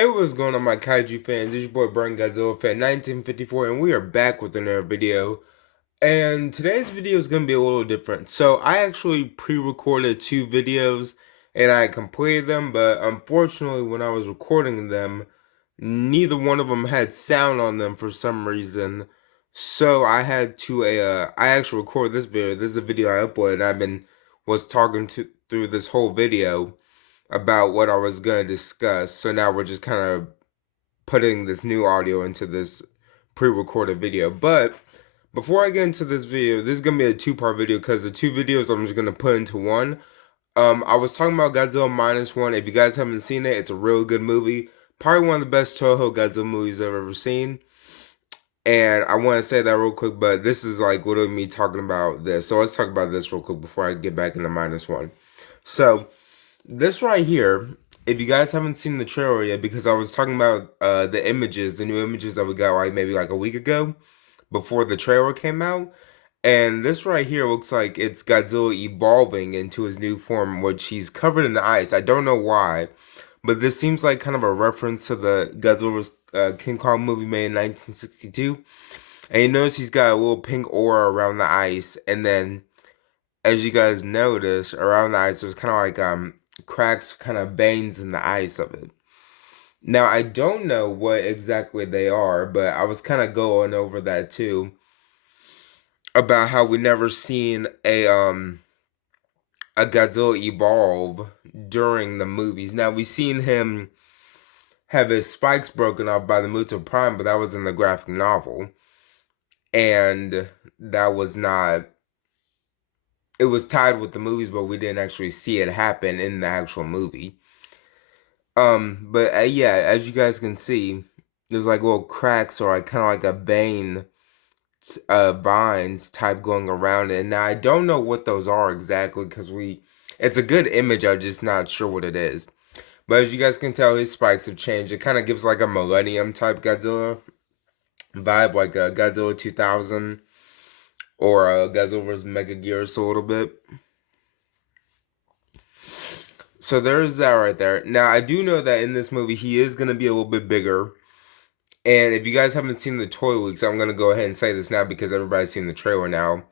Hey, what's going on, my kaiju fans? It's your boy BurningGodzilla fan 1954, and we are back with another video. And today's video is going to be a little different. So, I actually pre-recorded two videos, and I completed them, but unfortunately, when I was recording them, neither one of them had sound on them for some reason. So, I had to, I actually recorded this video. This is a video I uploaded, and was talking through this whole video about what I was going to discuss. So now we're just kind of putting this new audio into this pre-recorded video. But before I get into this video, this is gonna be a two-part video because the two videos I'm just gonna put into one. I was talking about Godzilla Minus One. If you guys haven't seen it, it's a real good movie. Probably one of the best Toho Godzilla movies I've ever seen. And I want to say that real quick, but this is like literally me talking about this. So let's talk about this real quick before I get back into Minus One. So this right here, if you guys haven't seen the trailer yet, because I was talking about the images, the new images that we got like maybe like a week ago before the trailer came out. And this right here looks like it's Godzilla evolving into his new form, which he's covered in ice. I don't know why, but this seems like kind of a reference to the Godzilla's King Kong movie made in 1962. And you notice he's got a little pink aura around the ice, and then as you guys notice, around the ice there's kind of like cracks, kind of veins in the ice of it. Now I don't know what exactly they are, but I was kind of going over that too about how we never seen a Godzilla evolve during the movies. Now we seen him have his spikes broken off by the Muto Prime, but that was in the graphic novel, and that was not. It was tied with the movies, but we didn't actually see it happen in the actual movie. But yeah, as you guys can see, there's like little cracks or like kind of like a vein, vines type going around it. And now I don't know what those are exactly because it's a good image. I'm just not sure what it is. But as you guys can tell, his spikes have changed. It kind of gives like a Millennium type Godzilla vibe, like a Godzilla 2000 or a Godzilla vs. Mega Gears a little bit. So there's that right there. Now I do know that in this movie he is gonna be a little bit bigger. And if you guys haven't seen the toy leaks, I'm gonna go ahead and say this now because everybody's seen the trailer now.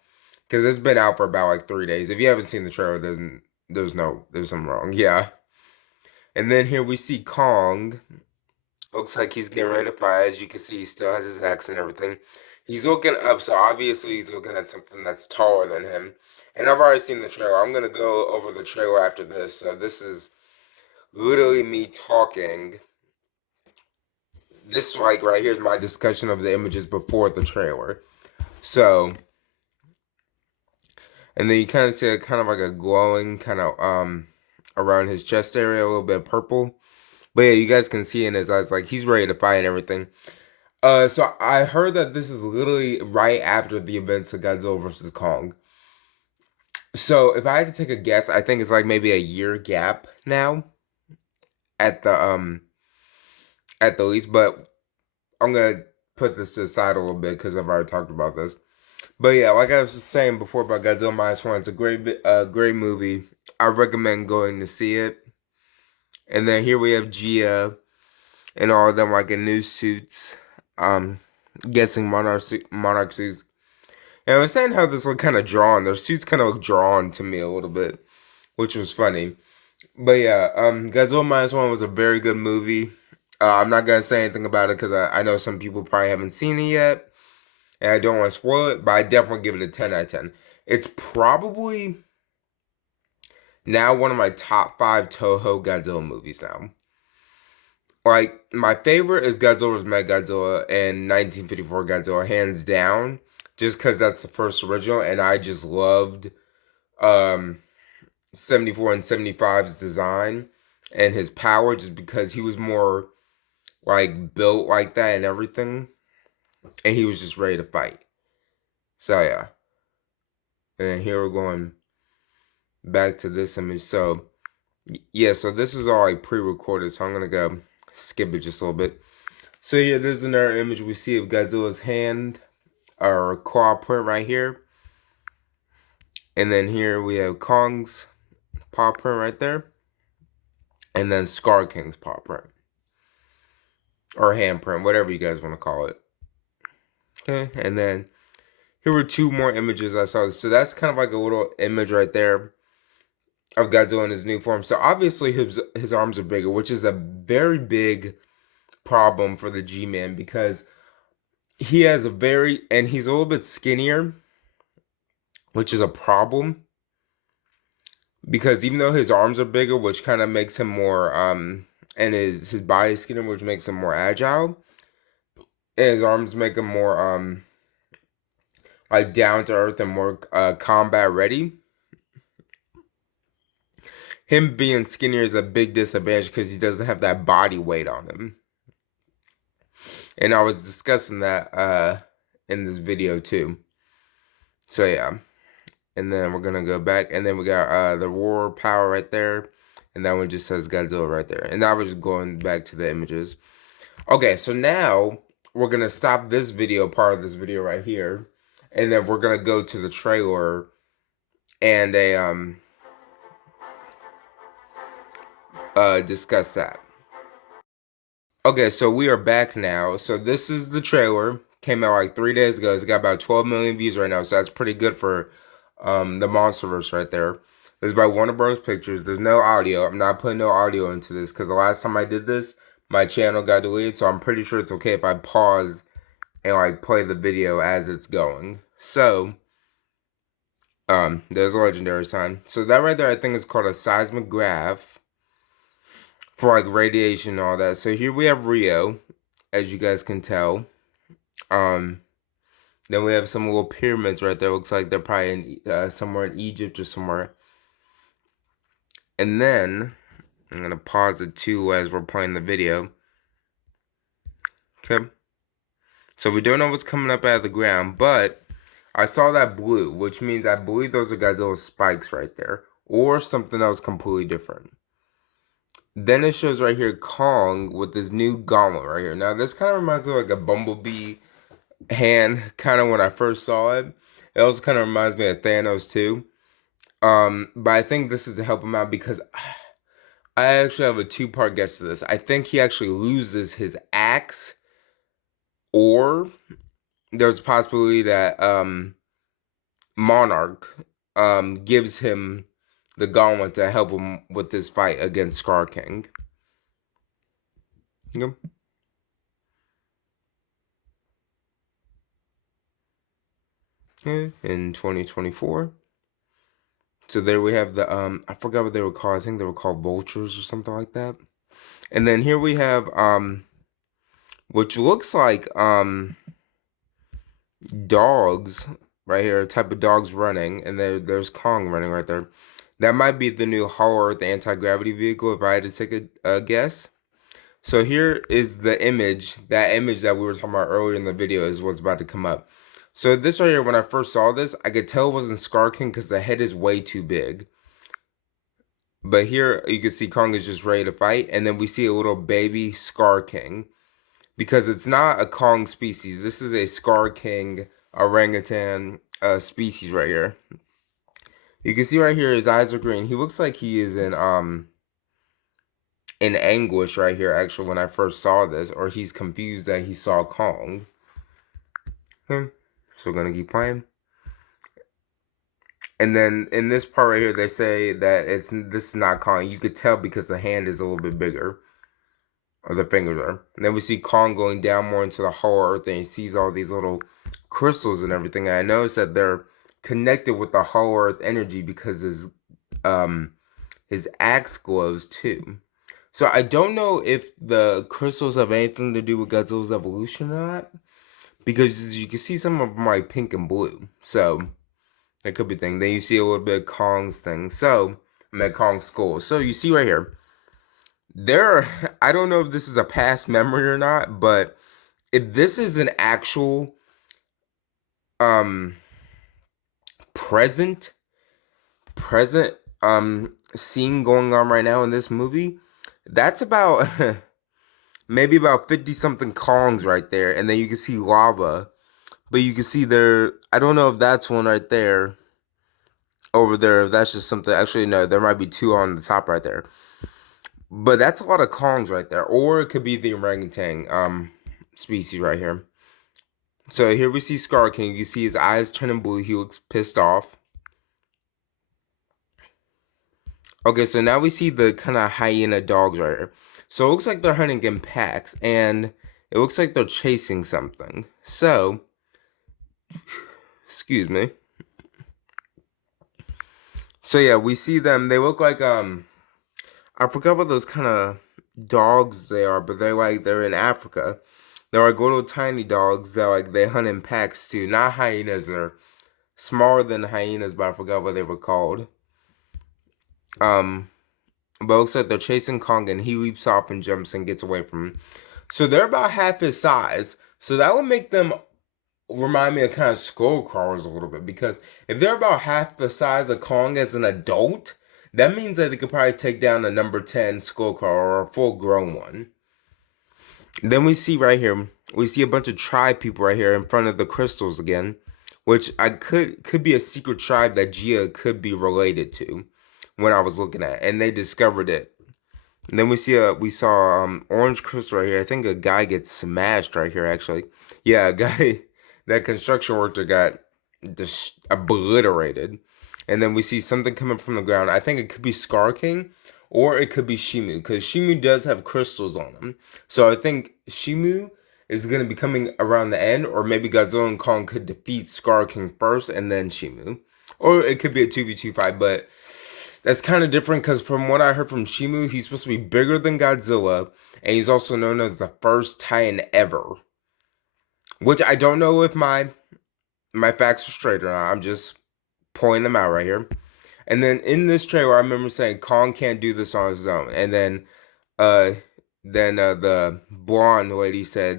Because it's been out for about like 3 days. If you haven't seen the trailer, then there's something wrong. Yeah. And then here we see Kong. Looks like he's getting ready to fight. As you can see, he still has his axe and everything. He's looking up, so obviously he's looking at something that's taller than him. And I've already seen the trailer. I'm gonna go over the trailer after this. So this is literally me talking. This like right here is my discussion of the images before the trailer. So, and then you kind of see a kind of like a glowing kind of around his chest area, a little bit of purple. But yeah, you guys can see in his eyes like he's ready to fight and everything. So I heard that this is literally right after the events of Godzilla vs. Kong. So if I had to take a guess, I think it's like maybe a year gap now at the least. But I'm gonna put this to the side a little bit because I've already talked about this. But yeah, like I was just saying before about Godzilla Minus One, it's a great movie. I recommend going to see it. And then here we have Gia and all of them like in new suits, guessing monarch suits. And I was saying how this looked kind of drawn. Their suits kind of look drawn to me a little bit, which was funny. But yeah, Godzilla Minus One was a very good movie. I'm not gonna say anything about it because I know some people probably haven't seen it yet, and I don't want to spoil it. But I definitely give it a 10 out of 10. It's probably now one of my top 5 Toho Godzilla movies now. Like, my favorite is Godzilla's Mega Godzilla and 1954 Godzilla, hands down. Just because that's the first original, and I just loved 74 and 75's design and his power, just because he was more, like, built like that and everything. And he was just ready to fight. So, yeah. And then here we're going back to this image. So, yeah, so this is all like pre-recorded, so I'm gonna go skip it just a little bit. So yeah, there's another image we see of Godzilla's hand or claw print right here. And then here we have Kong's paw print right there. And then Scar King's paw print. or handprint, whatever you guys want to call it. Okay, and then here were two more images I saw. So that's kind of like a little image right there of Godzilla in his new form. So obviously his arms are bigger, which is a very big problem for the G-Man because he has and he's a little bit skinnier, which is a problem because even though his arms are bigger, which kind of makes him more and his body is skinnier, which makes him more agile, and his arms make him more like down to earth and more combat ready. Him being skinnier is a big disadvantage because he doesn't have that body weight on him. And I was discussing that in this video too. So yeah. And then we're gonna go back, and then we got the roar power right there, and that one just says Godzilla right there. And I was going back to the images. Okay, so now we're gonna stop this video, part of this video right here, and then we're gonna go to the trailer and discuss that. Okay, so we are back now. So this is the trailer. Came out like 3 days ago. It's got about 12 million views right now, so that's pretty good for the Monsterverse right there. This is by Warner Bros. Pictures. There's no audio. I'm not putting no audio into this because the last time I did this, my channel got deleted. So I'm pretty sure it's okay if I pause and like play the video as it's going. So there's a legendary sign. So that right there, I think is called a seismograph for like radiation and all that. So here we have Rio, as you guys can tell. Then we have some little pyramids right there. Looks like they're probably in somewhere in Egypt or somewhere. And then I'm gonna pause it too as we're playing the video. Okay. So we don't know what's coming up out of the ground, but I saw that blue, which means I believe those are Godzilla's spikes right there, or something else completely different. Then it shows right here Kong with this new gauntlet right here. Now this kind of reminds me of like a bumblebee hand, kind of when I first saw it. It also kind of reminds me of Thanos too. But I think this is to help him out because I actually have a two-part guess to this. I think he actually loses his axe, or there's a possibility that Monarch gives him the gauntlet to help him with this fight against Scar King. Yep. In 2024. So there we have the I forgot what they were called. I think they were called vultures or something like that. And then here we have which looks like dogs right here, a type of dogs running, and there's Kong running right there. That might be the new Hollow Earth anti-gravity vehicle if I had to take a guess. So here is the image, that image that we were talking about earlier in the video is what's about to come up. So this right here, when I first saw this, I could tell it wasn't Scar King because the head is way too big. But here you can see Kong is just ready to fight, and then we see a little baby Scar King. Because it's not a Kong species. This is a Scar King orangutan species right here. You can see right here his eyes are green. He looks like he is in anguish right here, actually, when I first saw this. Or he's confused that he saw Kong. Okay. So we're going to keep playing. And then in this part right here, they say that this is not Kong. You could tell because the hand is a little bit bigger. Or the fingers are. And then we see Kong going down more into the Hollow Earth, and he sees all these little crystals and everything. And I noticed that they're connected with the Hollow Earth energy because his axe glows too. So I don't know if the crystals have anything to do with Godzilla's evolution or not, because as you can see, some of them are like pink and blue. So that could be a thing. Then you see a little bit of Kong's thing. So I'm at Kong's skull. So you see right here. I don't know if this is a past memory or not, but if this is an actual present scene going on right now in this movie, that's about maybe about 50 something Kongs right there, and then you can see lava, but you can see there, I don't know if that's one right there over there, if that's just something. Actually no, there might be two on the top right there. But that's a lot of Kongs right there. Or it could be the orangutan species right here. So here we see Scar King. You see his eyes turning blue. He looks pissed off. Okay, so now we see the kind of hyena dogs right here. So it looks like they're hunting in packs, and it looks like they're chasing something. So, excuse me. So yeah, we see them. They look like I forgot what those kind of dogs they are, but they're in Africa. They're like little tiny dogs that they hunt in packs too. Not hyenas. They're smaller than hyenas, but I forgot what they were called. But it looks like they're chasing Kong, and he leaps off and jumps and gets away from him. So they're about half his size. So that would make them remind me of kind of Skullcrawlers a little bit. Because if they're about half the size of Kong as an adult, that means that they could probably take down a number 10 Skullcrawler or a full-grown one. Then we see right here, we see a bunch of tribe people right here in front of the crystals again. Which could be a secret tribe that Gia could be related to when I was looking at, and they discovered it. And then we saw orange crystal right here. I think a guy gets smashed right here. Actually, yeah, a guy, that construction worker got just obliterated. And then we see something coming from the ground. I think it could be Scar King, or it could be Shimu, because Shimu does have crystals on him. So I think Shimu is going to be coming around the end, or maybe Godzilla and Kong could defeat Scar King first and then Shimu. Or it could be a 2v2 fight, but that's kind of different because from what I heard from Shimu, he's supposed to be bigger than Godzilla, and he's also known as the first Titan ever. Which I don't know if my facts are straight or not. I'm just pointing them out right here. And then in this trailer, I remember saying Kong can't do this on his own. And then the blonde lady says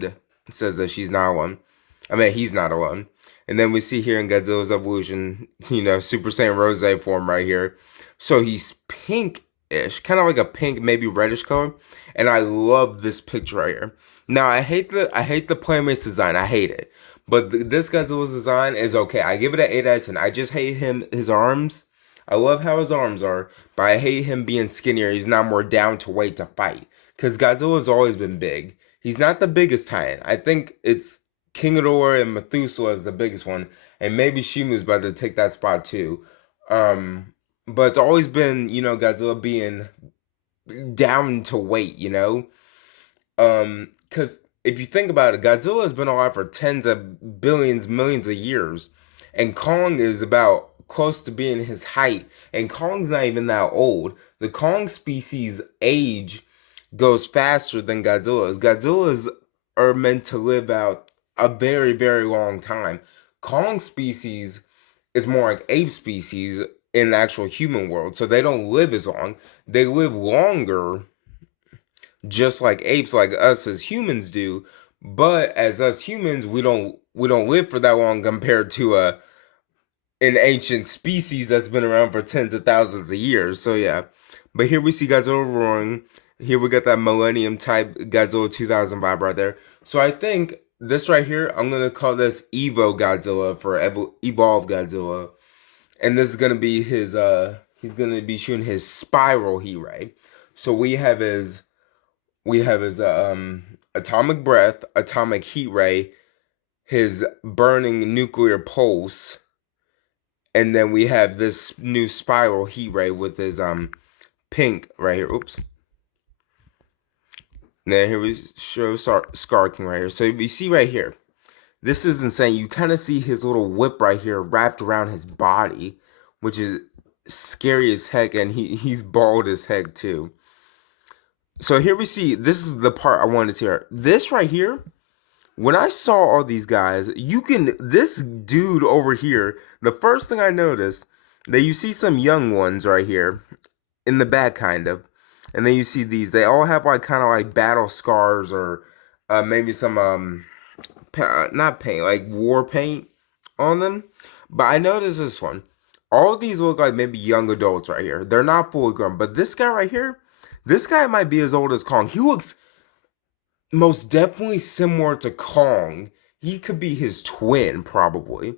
that she's not one. I mean, he's not alone. And then we see here in Godzilla's evolution, Super Saiyan Rose form right here. So he's pink-ish, kind of like a pink, maybe reddish color. And I love this picture right here. Now, I hate the Playmate's design. I hate it. But this Godzilla's design is okay. I give it an 8 out of 10. I just hate his arms. I love how his arms are, but I hate him being skinnier. He's not more down to weight to fight. Because Godzilla's always been big. He's not the biggest Titan. I think it's King Ghidorah and Methuselah is the biggest one. And maybe Shimu's about to take that spot too. But it's always been, Godzilla being down to weight, Because if you think about it, Godzilla has been alive for tens of billions, millions of years. And Kong is about close to being his height. And Kong's not even that old. The Kong species age goes faster than Godzilla's. Godzilla's are meant to live out a very, very long time. Kong species is more like ape species in the actual human world. So they don't live as long. They live longer, just like apes, like us as humans do. But as us humans, we don't live for that long compared to an ancient species that's been around for tens of thousands of years. So yeah. But here we see Godzilla roaring. Here we got that Millennium type Godzilla 2000 vibe right there. So I think this right here, I'm going to call this Evo Godzilla for Evolve Godzilla. And this is going to be his, he's going to be shooting his spiral heat ray. So we have his atomic breath, atomic heat ray, his burning nuclear pulse, and then we have this new spiral heat ray with his pink right here. Oops. Now here we show Scar King right here. So we see right here, this is insane. You kind of see his little whip right here wrapped around his body, which is scary as heck, and he's bald as heck too. So here we see, this is the part I wanted to hear. This right here, when I saw all these guys, this dude over here, the first thing I noticed, that you see some young ones right here, in the back kind of, and then you see these, they all have kind of like battle scars, or maybe some, not paint, like war paint on them. But I noticed this one, all of these look like maybe young adults right here. They're not fully grown, but this guy right here, this guy might be as old as Kong. He looks most definitely similar to Kong. He could be his twin, probably.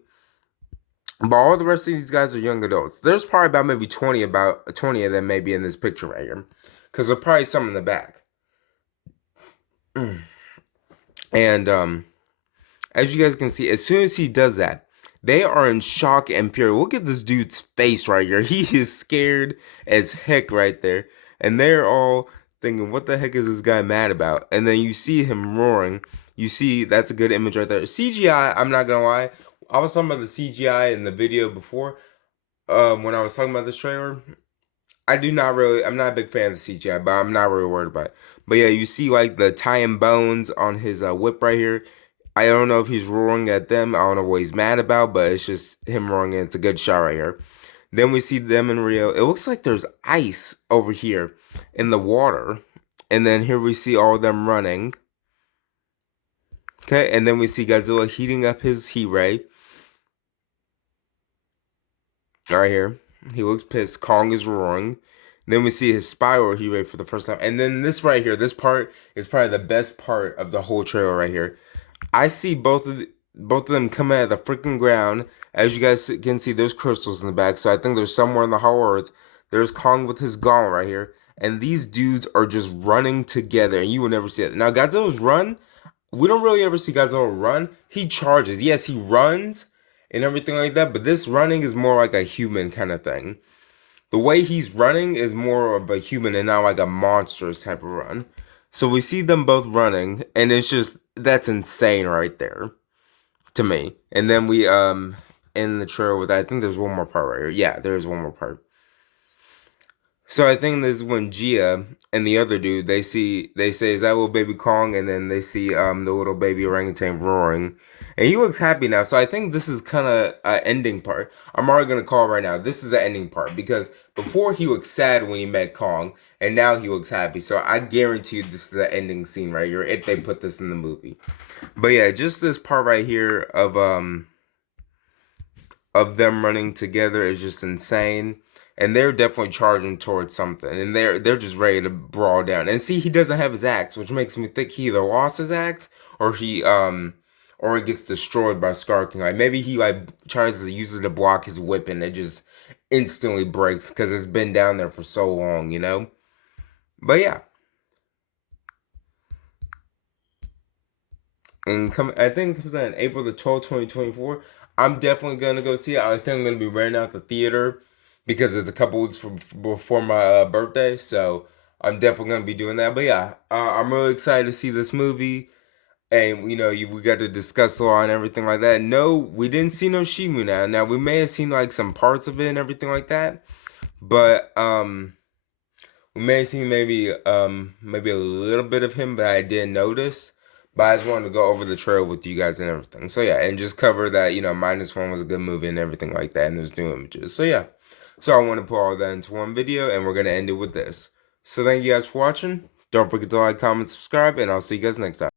But all the rest of these guys are young adults. There's probably about maybe 20 of them maybe in this picture right here. because there's probably some in the back. And as you guys can see, as soon as he does that, they are in shock and fury. Look at this dude's face right here. He is scared as heck right there. And they're all thinking, what the heck is this guy mad about? And then you see him roaring. You see, that's a good image right there. CGI, I'm not gonna lie. I was talking about the CGI in the video before. When I was talking about this trailer. I'm not a big fan of the CGI, but I'm not really worried about it. But yeah, you see like the tying bones on his whip right here. I don't know if he's roaring at them. I don't know what he's mad about, but it's just him roaring, and it's a good shot right here. Then we see them in Rio. It looks like there's ice over here in the water. And then here we see all of them running. Okay, and then we see Godzilla heating up his heat ray. Right here. He looks pissed. Kong is roaring. Then we see his spiral heat ray for the first time. And then this right here, this part is probably the best part of the whole trailer right here. I see both of them coming out of the freaking ground. As you guys can see, there's crystals in the back. So I think there's somewhere in the Hollow Earth. There's Kong with his gauntlet right here. And these dudes are just running together. And you will never see it. Now, Godzilla's run, we don't really ever see Godzilla run. He charges. Yes, he runs and everything like that. But this running is more like a human kind of thing. The way he's running is more of a human and not like a monstrous type of run. So we see them both running, and it's just, that's insane right there to me. And then we end the trailer with, I think there's one more part right here. Yeah, there's one more part. So I think this is when Gia and the other dude, they say, is that little baby Kong? And then they see the little baby orangutan roaring. And he looks happy now. So I think this is kind of an ending part. I'm already going to call right now. This is the ending part. Because before he looked sad when he met Kong. And now he looks happy. So I guarantee you this is the ending scene right here. If they put this in the movie. But yeah, just this part right here of them running together is just insane. And they're definitely charging towards something. And they're just ready to brawl down. And see, he doesn't have his axe, which makes me think he either lost his axe or he gets destroyed by Scar King. Like maybe he like tries to use it to block his whip and it just instantly breaks because it's been down there for so long, you know? But yeah. And I think it comes out on April the 12th, 2024. I'm definitely gonna go see it. I think I'm gonna be renting out the theater because it's a couple weeks before my birthday, so I'm definitely gonna be doing that. But yeah, I'm really excited to see this movie, and you know, we got to discuss a lot and everything like that. No, we didn't see no Shimu now. Now we may have seen like some parts of it and everything like that, but we may have seen maybe a little bit of him, but I didn't notice. But I just wanted to go over the trailer with you guys and everything. So yeah, and just cover that, you know, -1 was a good movie and everything like that, and there's new images. So yeah. So I want to put all that into one video, and we're gonna end it with this. So thank you guys for watching. Don't forget to like, comment, subscribe, and I'll see you guys next time.